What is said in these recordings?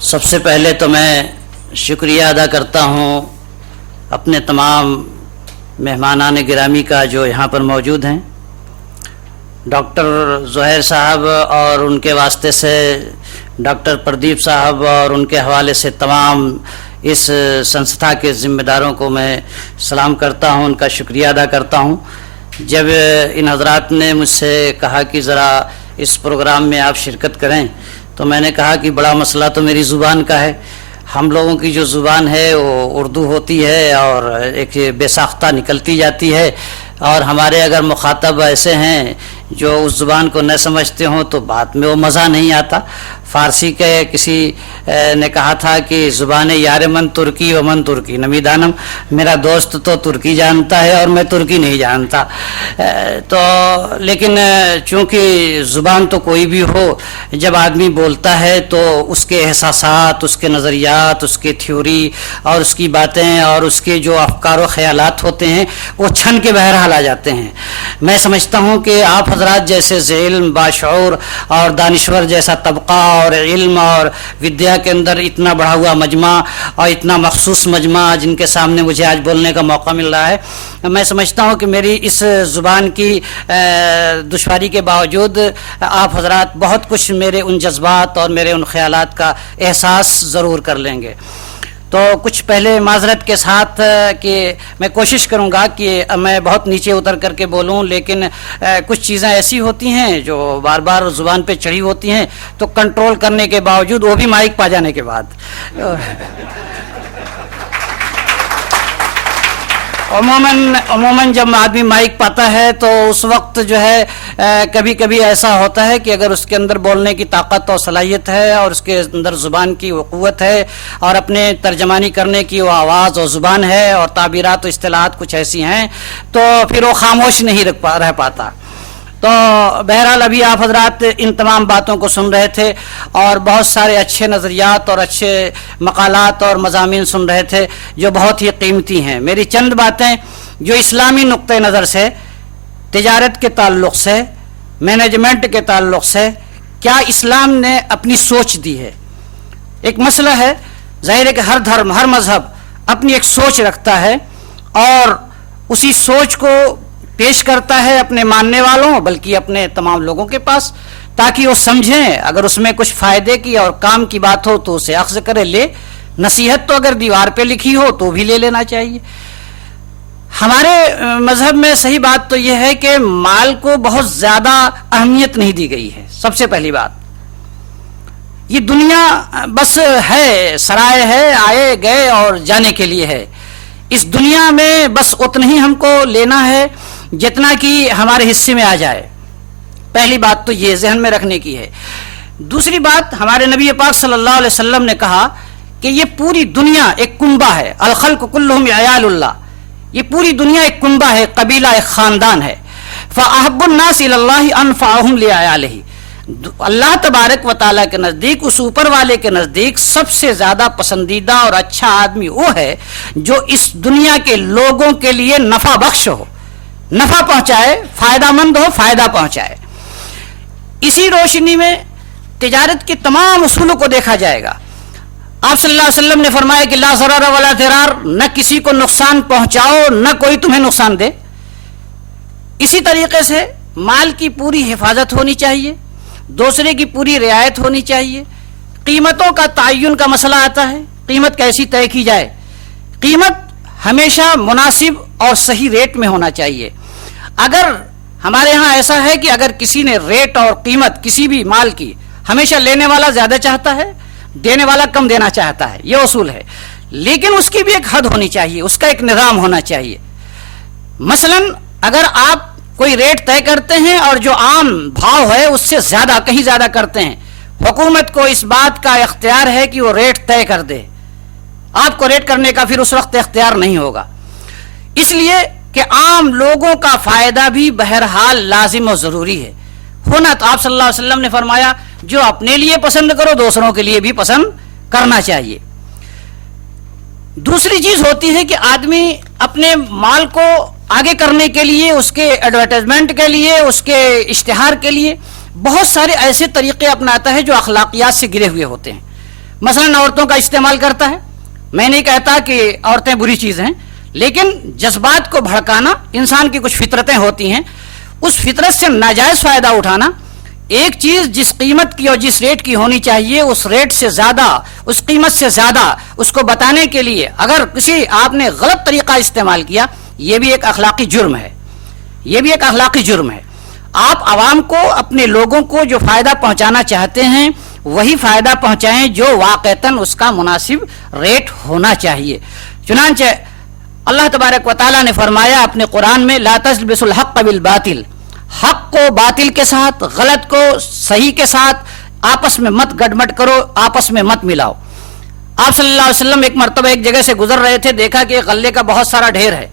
سب سے پہلے تو میں شکریہ ادا کرتا ہوں اپنے تمام مہمانان گرامی کا جو یہاں پر موجود ہیں، ڈاکٹر زہیر صاحب اور ان کے واسطے سے ڈاکٹر پردیپ صاحب اور ان کے حوالے سے تمام اس سنستھا کے ذمہ داروں کو میں سلام کرتا ہوں، ان کا شکریہ ادا کرتا ہوں۔ جب ان حضرات نے مجھ سے کہا کہ ذرا اس پروگرام میں آپ شرکت کریں تو میں نے کہا کہ بڑا مسئلہ تو میری زبان کا ہے۔ ہم لوگوں کی جو زبان ہے وہ اردو ہوتی ہے اور ایک بے ساختہ نکلتی جاتی ہے، اور ہمارے اگر مخاطب ایسے ہیں جو اس زبان کو نہ سمجھتے ہوں تو بات میں وہ مزہ نہیں آتا۔ فارسی کے کسی نے کہا تھا کہ زبان یار من ترکی و من ترکی نمیدانم، میرا دوست تو ترکی جانتا ہے اور میں ترکی نہیں جانتا۔ تو لیکن چونکہ زبان تو کوئی بھی ہو، جب آدمی بولتا ہے تو اس کے احساسات، اس کے نظریات، اس کے تھیوری اور اس کی باتیں اور اس کے جو افکار و خیالات ہوتے ہیں وہ چھن کے بہرحال آ جاتے ہیں۔ میں سمجھتا ہوں کہ آپ حضرات جیسے ذی علم، باشعور اور دانشور جیسا طبقہ اور علم اور ودیا کے اندر اتنا بڑھا ہوا مجمع اور اتنا مخصوص مجمع جن کے سامنے مجھے آج بولنے کا موقع مل رہا ہے، میں سمجھتا ہوں کہ میری اس زبان کی دشواری کے باوجود آپ حضرات بہت کچھ میرے ان جذبات اور میرے ان خیالات کا احساس ضرور کر لیں گے۔ تو کچھ پہلے معذرت کے ساتھ کہ میں کوشش کروں گا کہ میں بہت نیچے اتر کر کے بولوں، لیکن کچھ چیزیں ایسی ہوتی ہیں جو بار بار زبان پہ چڑھی ہوتی ہیں تو کنٹرول کرنے کے باوجود، وہ بھی مائک پا جانے کے بعد، عموماً جب آدمی مائک پاتا ہے تو اس وقت جو ہے کبھی کبھی ایسا ہوتا ہے کہ اگر اس کے اندر بولنے کی طاقت اور صلاحیت ہے اور اس کے اندر زبان کی وہ قوت ہے اور اپنے ترجمانی کرنے کی وہ آواز اور زبان ہے اور تعبیرات و اصطلاحات کچھ ایسی ہیں تو پھر وہ خاموش نہیں رہ پاتا۔ تو بہرحال ابھی آپ حضرات ان تمام باتوں کو سن رہے تھے اور بہت سارے اچھے نظریات اور اچھے مقالات اور مضامین سن رہے تھے جو بہت ہی قیمتی ہیں۔ میری چند باتیں جو اسلامی نقطۂ نظر سے، تجارت کے تعلق سے، مینجمنٹ کے تعلق سے کیا اسلام نے اپنی سوچ دی ہے۔ ایک مسئلہ ہے، ظاہر ہے کہ ہر دھرم، ہر مذہب اپنی ایک سوچ رکھتا ہے اور اسی سوچ کو پیش کرتا ہے اپنے ماننے والوں بلکہ اپنے تمام لوگوں کے پاس، تاکہ وہ سمجھیں، اگر اس میں کچھ فائدے کی اور کام کی بات ہو تو اسے اخذ کرے، لے۔ نصیحت تو اگر دیوار پہ لکھی ہو تو بھی لے لینا چاہیے۔ ہمارے مذہب میں صحیح بات تو یہ ہے کہ مال کو بہت زیادہ اہمیت نہیں دی گئی ہے۔ سب سے پہلی بات، یہ دنیا بس ہے، سرائے ہے، آئے گئے اور جانے کے لیے ہے۔ اس دنیا میں بس اتنا ہی ہم کو لینا ہے جتنا کہ ہمارے حصے میں آ جائے۔ پہلی بات تو یہ ذہن میں رکھنے کی ہے۔ دوسری بات، ہمارے نبی پاک صلی اللہ علیہ وسلم نے کہا کہ یہ پوری دنیا ایک کنبہ ہے، الخلق کلہم عیال اللہ، یہ پوری دنیا ایک کنبہ ہے، قبیلہ، ایک خاندان ہے۔ فاحب الناس الی اللہ انفعہم لعیالہ، اللہ تبارک و تعالیٰ کے نزدیک، اس اوپر والے کے نزدیک سب سے زیادہ پسندیدہ اور اچھا آدمی وہ ہے جو اس دنیا کے لوگوں کے لیے نفع بخش ہو، نفع پہنچائے، فائدہ مند ہو، فائدہ پہنچائے۔ اسی روشنی میں تجارت کے تمام اصولوں کو دیکھا جائے گا۔ آپ صلی اللہ علیہ وسلم نے فرمایا کہ لا ضرر ولا ضرار، نہ کسی کو نقصان پہنچاؤ نہ کوئی تمہیں نقصان دے۔ اسی طریقے سے مال کی پوری حفاظت ہونی چاہیے، دوسرے کی پوری رعایت ہونی چاہیے۔ قیمتوں کا تعین کا مسئلہ آتا ہے، قیمت کیسی طے کی جائے؟ قیمت ہمیشہ مناسب اور صحیح ریٹ میں ہونا چاہیے۔ اگر ہمارے ہاں ایسا ہے کہ اگر کسی نے ریٹ اور قیمت کسی بھی مال کی، ہمیشہ لینے والا زیادہ چاہتا ہے، دینے والا کم دینا چاہتا ہے، یہ اصول ہے، لیکن اس کی بھی ایک حد ہونی چاہیے، اس کا ایک نظام ہونا چاہیے۔ مثلا اگر آپ کوئی ریٹ طے کرتے ہیں اور جو عام بھاؤ ہے اس سے زیادہ، کہیں زیادہ کرتے ہیں، حکومت کو اس بات کا اختیار ہے کہ وہ ریٹ طے کر دے، آپ کو ریٹ کرنے کا پھر اس وقت اختیار نہیں ہوگا، اس لیے کہ عام لوگوں کا فائدہ بھی بہرحال لازم و ضروری ہے ہونا۔ تو آپ صلی اللہ علیہ وسلم نے فرمایا جو اپنے لیے پسند کرو دوسروں کے لیے بھی پسند کرنا چاہیے۔ دوسری چیز ہوتی ہے کہ آدمی اپنے مال کو آگے کرنے کے لیے، اس کے ایڈورٹائزمنٹ کے لیے، اس کے اشتہار کے لیے بہت سارے ایسے طریقے اپناتا ہے جو اخلاقیات سے گرے ہوئے ہوتے ہیں۔ مثلاً عورتوں کا استعمال کرتا ہے. میں نہیں کہتا کہ عورتیں بری چیز ہیں، لیکن جذبات کو بھڑکانا انسان کی کچھ فطرتیں ہوتی ہیں، اس فطرت سے ناجائز فائدہ اٹھانا، ایک چیز جس قیمت کی اور جس ریٹ کی ہونی چاہیے اس ریٹ سے زیادہ، اس قیمت سے زیادہ اس کو بتانے کے لیے اگر کسی آپ نے غلط طریقہ استعمال کیا، یہ بھی ایک اخلاقی جرم ہے. یہ بھی ایک اخلاقی جرم ہے. آپ عوام کو، اپنے لوگوں کو جو فائدہ پہنچانا چاہتے ہیں وہی فائدہ پہنچائیں جو واقعتاً اس کا مناسب ریٹ ہونا چاہیے. چنانچہ اللہ تبارک و تعالیٰ نے فرمایا اپنے قرآن میں لا تلبسوا الحق بالباطل، حق کو باطل کے ساتھ، غلط کو صحیح کے ساتھ آپس میں مت گڈمٹ کرو، آپس میں مت ملاؤ. آپ صلی اللہ علیہ وسلم ایک مرتبہ ایک جگہ سے گزر رہے تھے، دیکھا کہ غلے کا بہت سارا ڈھیر ہے،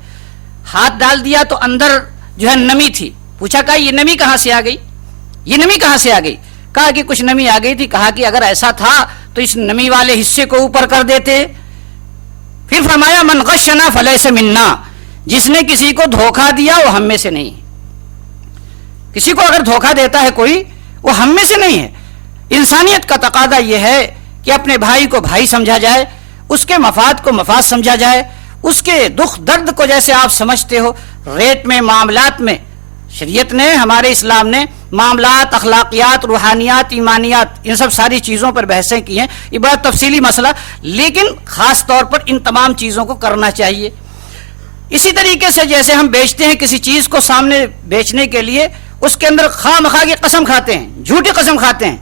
ہاتھ ڈال دیا تو اندر جو ہے نمی تھی. پوچھا کہ یہ نمی کہاں سے آ گئی، یہ نمی کہاں سے آ گئی؟ کہا کہ کچھ نمی آ گئی تھی. کہا کہ اگر ایسا تھا تو اس نمی والے حصے کو اوپر کر دیتے. پھر فرمایا من غشنا فلیس منا، جس نے کسی کو دھوکہ دیا وہ ہم میں سے نہیں. کسی کو اگر دھوکہ دیتا ہے کوئی، وہ ہم میں سے نہیں ہے. انسانیت کا تقاضا یہ ہے کہ اپنے بھائی کو بھائی سمجھا جائے، اس کے مفاد کو مفاد سمجھا جائے، اس کے دکھ درد کو جیسے آپ سمجھتے ہو. ریٹ میں، معاملات میں شریعت نے، ہمارے اسلام نے معاملات، اخلاقیات، روحانیات، ایمانیات، ان سب ساری چیزوں پر بحثیں کی ہیں. یہ بڑا تفصیلی مسئلہ، لیکن خاص طور پر ان تمام چیزوں کو کرنا چاہیے. اسی طریقے سے جیسے ہم بیچتے ہیں کسی چیز کو سامنے بیچنے کے لیے، اس کے اندر خواہ مخواہ کی قسم کھاتے ہیں، جھوٹی قسم کھاتے ہیں.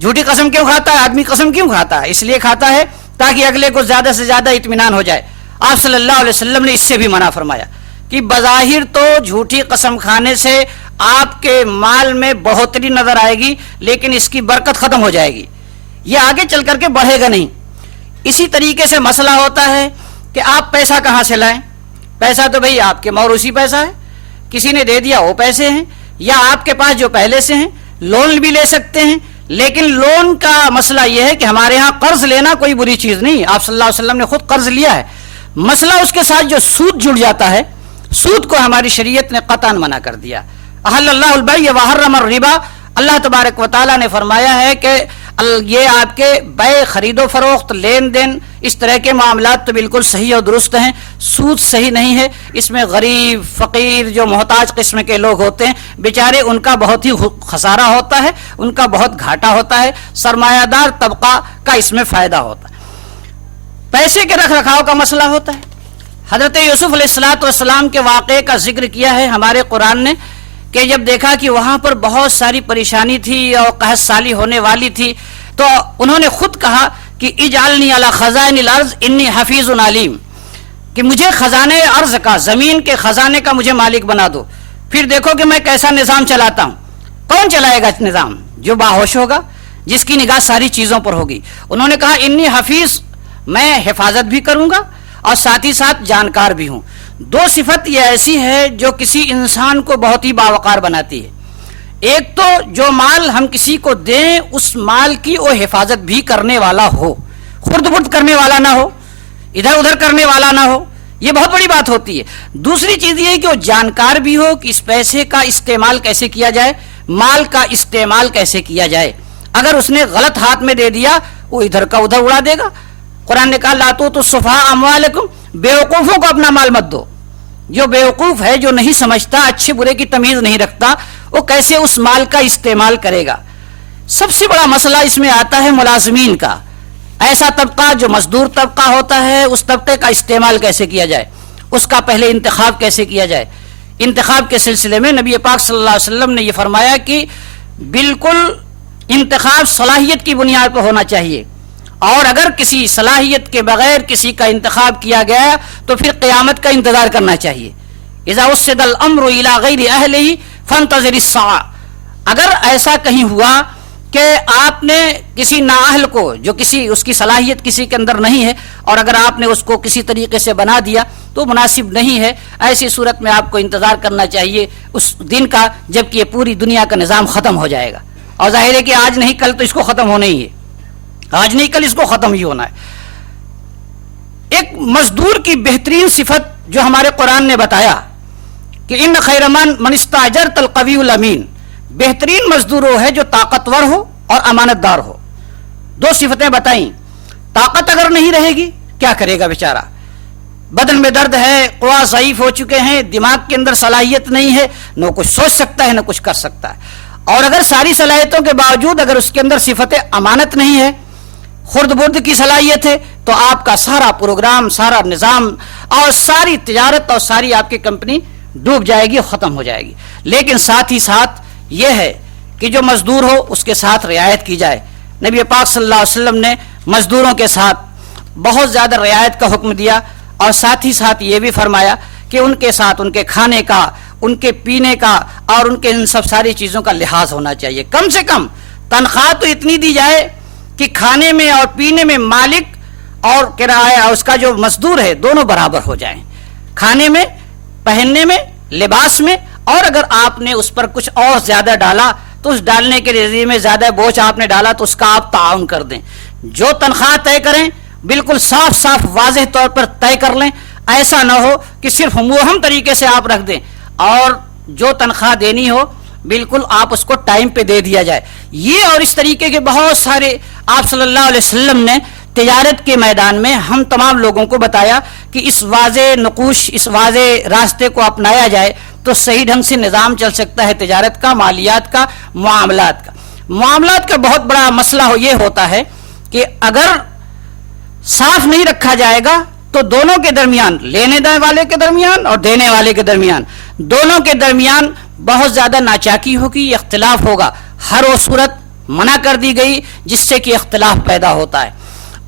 جھوٹی قسم کیوں کھاتا ہے آدمی؟ قسم کیوں کھاتا ہے؟ اس لیے کھاتا ہے تاکہ اگلے کو زیادہ سے زیادہ اطمینان ہو جائے. آپ صلی اللہ علیہ وسلم نے اس سے بھی منع فرمایا کہ بظاہر تو جھوٹی قسم کھانے سے آپ کے مال میں بڑھوتری نظر آئے گی، لیکن اس کی برکت ختم ہو جائے گی، یہ آگے چل کر کے بڑھے گا نہیں. اسی طریقے سے مسئلہ ہوتا ہے کہ آپ پیسہ کہاں سے لائیں. پیسہ تو بھئی آپ کے موروثی پیسہ ہے، کسی نے دے دیا وہ پیسے ہیں، یا آپ کے پاس جو پہلے سے ہیں. لون بھی لے سکتے ہیں، لیکن لون کا مسئلہ یہ ہے کہ ہمارے ہاں قرض لینا کوئی بری چیز نہیں. آپ صلی اللہ علیہ وسلم نے خود قرض لیا ہے. مسئلہ اس کے ساتھ جو سود جڑ جاتا ہے، سود کو ہماری شریعت نے قطعاً منع کر دیا. احل اللہ البیع وحرم الربا، اللہ تبارک و تعالیٰ نے فرمایا ہے کہ یہ آپ کے بیع، خرید و فروخت، لین دین، اس طرح کے معاملات تو بالکل صحیح اور درست ہیں. سود صحیح نہیں ہے. اس میں غریب، فقیر، جو محتاج قسم کے لوگ ہوتے ہیں بیچارے، ان کا بہت ہی خسارہ ہوتا ہے، ان کا بہت گھاٹا ہوتا ہے. سرمایہ دار طبقہ کا اس میں فائدہ ہوتا ہے. پیسے کے رکھ رکھاؤ کا مسئلہ ہوتا ہے. حضرت یوسف علیہ السلام کے واقعے کا ذکر کیا ہے ہمارے قرآن نے کہ جب دیکھا کہ وہاں پر بہت ساری پریشانی تھی اور قحط سالی ہونے والی تھی، تو انہوں نے خود کہا کہ اجعلنی علی خزائن الارض انی حفیظ علیم، کہ مجھے خزانے ارض کا، زمین کے خزانے کا مجھے مالک بنا دو. پھر دیکھو کہ میں کیسا نظام چلاتا ہوں. کون چلائے گا نظام؟ جو باہوش ہوگا، جس کی نگاہ ساری چیزوں پر ہوگی. انہوں نے کہا انی حفیظ، میں حفاظت بھی کروں گا اور ساتھ ہی ساتھ جانکار بھی ہوں. دو صفت یہ ایسی ہے جو کسی انسان کو بہت ہی باوقار بناتی ہے. ایک تو جو مال ہم کسی کو دیں، اس مال کی وہ حفاظت بھی کرنے والا ہو، خرد برد کرنے والا نہ ہو، ادھر ادھر کرنے والا نہ ہو. یہ بہت بڑی بات ہوتی ہے. دوسری چیز یہ ہے کہ وہ جانکار بھی ہو کہ اس پیسے کا استعمال کیسے کیا جائے، مال کا استعمال کیسے کیا جائے. اگر اس نے غلط ہاتھ میں دے دیا، وہ ادھر کا ادھر اڑا دے گا. قرآن نے کہا لا تؤتوا السفہاء اموالکم، بیوقوفوں کو اپنا مال مت دو. جو بیوقوف ہے، جو نہیں سمجھتا، اچھے برے کی تمیز نہیں رکھتا، وہ کیسے اس مال کا استعمال کرے گا. سب سے بڑا مسئلہ اس میں آتا ہے ملازمین کا. ایسا طبقہ جو مزدور طبقہ ہوتا ہے، اس طبقے کا استعمال کیسے کیا جائے، اس کا پہلے انتخاب کیسے کیا جائے. انتخاب کے سلسلے میں نبی پاک صلی اللہ علیہ وسلم نے یہ فرمایا کہ بالکل انتخاب صلاحیت کی بنیاد پر ہونا چاہیے، اور اگر کسی صلاحیت کے بغیر کسی کا انتخاب کیا گیا تو پھر قیامت کا انتظار کرنا چاہیے. اذا وسد الامر الى غیر اہلہ فانتظر الساعہ. اگر ایسا کہیں ہوا کہ آپ نے کسی نااہل کو، جو کسی اس کی صلاحیت کسی کے اندر نہیں ہے، اور اگر آپ نے اس کو کسی طریقے سے بنا دیا تو مناسب نہیں ہے. ایسی صورت میں آپ کو انتظار کرنا چاہیے اس دن کا جب کہ یہ پوری دنیا کا نظام ختم ہو جائے گا. اور ظاہر ہے کہ آج نہیں کل تو اس کو ختم ہونا ہی ہے، آج نہیں کل اس کو ختم ہی ہونا ہے. ایک مزدور کی بہترین صفت جو ہمارے قرآن نے بتایا کہ ان خیر من استاجرت القوی الامین، بہترین مزدور وہ ہے جو طاقتور ہو اور امانت دار ہو. دو صفتیں بتائیں طاقت اگر نہیں رہے گی کیا کرے گا بیچارہ؟ بدن میں درد ہے، قوا ضعیف ہو چکے ہیں، دماغ کے اندر صلاحیت نہیں ہے، نہ کچھ سوچ سکتا ہے نہ کچھ کر سکتا ہے. اور اگر ساری صلاحیتوں کے باوجود اگر اس کے اندر صفت امانت نہیں ہے، خرد برد کی صلاحیت ہے، تو آپ کا سارا پروگرام، سارا نظام اور ساری تجارت اور ساری آپ کی کمپنی ڈوب جائے گی، ختم ہو جائے گی. لیکن ساتھ ہی ساتھ یہ ہے کہ جو مزدور ہو اس کے ساتھ رعایت کی جائے. نبی پاک صلی اللہ علیہ وسلم نے مزدوروں کے ساتھ بہت زیادہ رعایت کا حکم دیا، اور ساتھ ہی ساتھ یہ بھی فرمایا کہ ان کے ساتھ ان کے کھانے کا، ان کے پینے کا اور ان کے ان سب ساری چیزوں کا لحاظ ہونا چاہیے. کم سے کم تنخواہ تو اتنی دی جائے کہ کھانے میں اور پینے میں مالک اور کرایہ اور اس کا جو مزدور ہے دونوں برابر ہو جائیں، کھانے میں، پہننے میں، لباس میں. اور اگر آپ نے اس پر کچھ اور زیادہ ڈالا تو اس ڈالنے کے نتیجے میں زیادہ بوجھ آپ نے ڈالا تو اس کا آپ تعاون کر دیں. جو تنخواہ طے کریں بالکل صاف صاف واضح طور پر طے کر لیں. ایسا نہ ہو کہ صرف موہم طریقے سے آپ رکھ دیں، اور جو تنخواہ دینی ہو بالکل آپ اس کو ٹائم پہ دے دیا جائے. یہ اور اس طریقے کے بہت سارے آپ صلی اللہ علیہ وسلم نے تجارت کے میدان میں ہم تمام لوگوں کو بتایا کہ اس واضح نقوش، اس واضح راستے کو اپنایا جائے تو صحیح ڈھنگ سے نظام چل سکتا ہے تجارت کا، مالیات کا، معاملات کا. معاملات کا بہت بڑا مسئلہ یہ ہوتا ہے کہ اگر صاف نہیں رکھا جائے گا تو دونوں کے درمیان، لینے دینے والے کے درمیان اور دینے والے کے درمیان، دونوں کے درمیان بہت زیادہ ناچاکی ہوگی، اختلاف ہوگا. ہر وہ صورت منع کر دی گئی جس سے کہ اختلاف پیدا ہوتا ہے.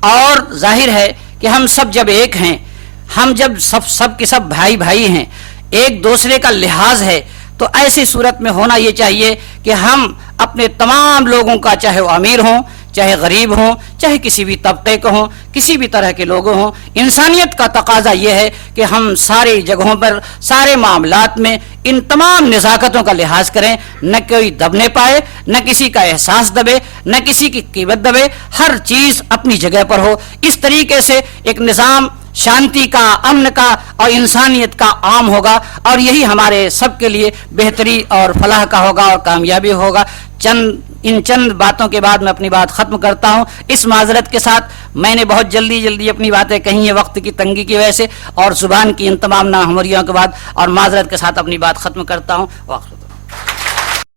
اور ظاہر ہے کہ ہم سب جب ایک ہیں، ہم جب سب کے سب بھائی بھائی ہیں، ایک دوسرے کا لحاظ ہے، تو ایسی صورت میں ہونا یہ چاہیے کہ ہم اپنے تمام لوگوں کا، چاہے وہ امیر ہوں، چاہے غریب ہوں، چاہے کسی بھی طبقے کو ہوں، کسی بھی طرح کے لوگوں ہوں، انسانیت کا تقاضا یہ ہے کہ ہم ساری جگہوں پر، سارے معاملات میں ان تمام نزاکتوں کا لحاظ کریں. نہ کوئی دبنے پائے، نہ کسی کا احساس دبے، نہ کسی کی قیمت دبے، ہر چیز اپنی جگہ پر ہو. اس طریقے سے ایک نظام شانتی کا، امن کا اور انسانیت کا عام ہوگا، اور یہی ہمارے سب کے لیے بہتری اور فلاح کا ہوگا اور کامیابی ہوگا. ان چند باتوں کے بعد میں اپنی بات ختم کرتا ہوں. اس معذرت کے ساتھ میں نے بہت جلدی اپنی باتیں کہی ہیں وقت کی تنگی کی وجہ سے، اور زبان کی ان تمام ناہموریوں کے بعد اور معذرت کے ساتھ اپنی بات ختم کرتا ہوں.